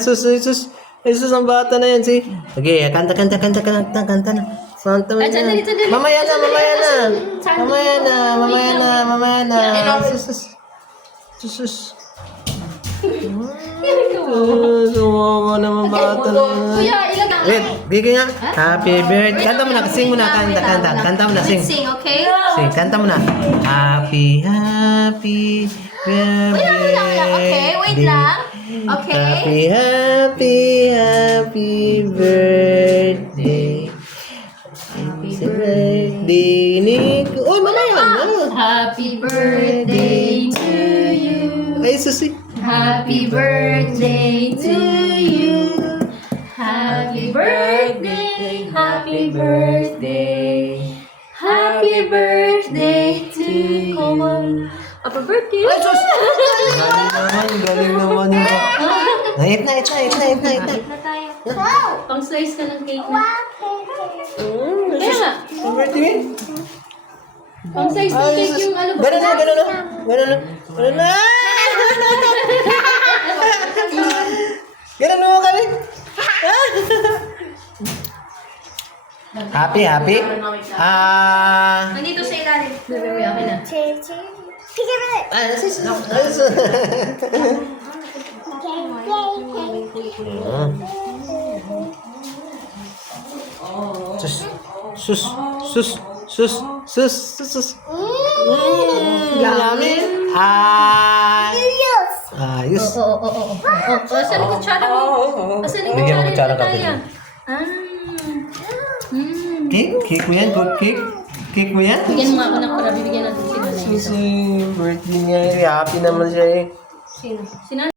sus. Jesus, ang bata na yan, si. Okay, kanta na. Santa mo na. Mamaya na. Sus. Sumawa naman bata na yan. Kuya, ilagay. Wait, bigyan nga. Happy birthday. Kanta mo na, sing mo na. Kanta mo na, sing. Sing, okay? Sing, kanta mo na. Happy birthday. Okay, wait lang. Okay. Happy birthday. Happy birthday, Nico. Uy, malayan. Happy birthday to you. Ay, susi. Happy birthday to you. Happy birthday. Happy birthday. Happy birthday to you. Happy birthday. Ay, sus. Galing naman yun. Hit na. Na tayo. Pang-slice ka ng cake na. Kaya nga. Happy birthday. Pang-slice ng cake yung ano ba? Ganun na. Ganun mo kami. Happy. Nandito sa ilalim. Bebe, akin na. Sus. Yummy. Ayos. Oo. Saan yung kutsara mo? Saan yung Bigyan mo kutsara ka, tayo? Cake mo yan? Good cake? Cake mo yan? Bigyan mo nga ako ng para bibigyan natin si Nanay. Kasi birthday niya, happy naman siya eh. Sino? Si Nanay.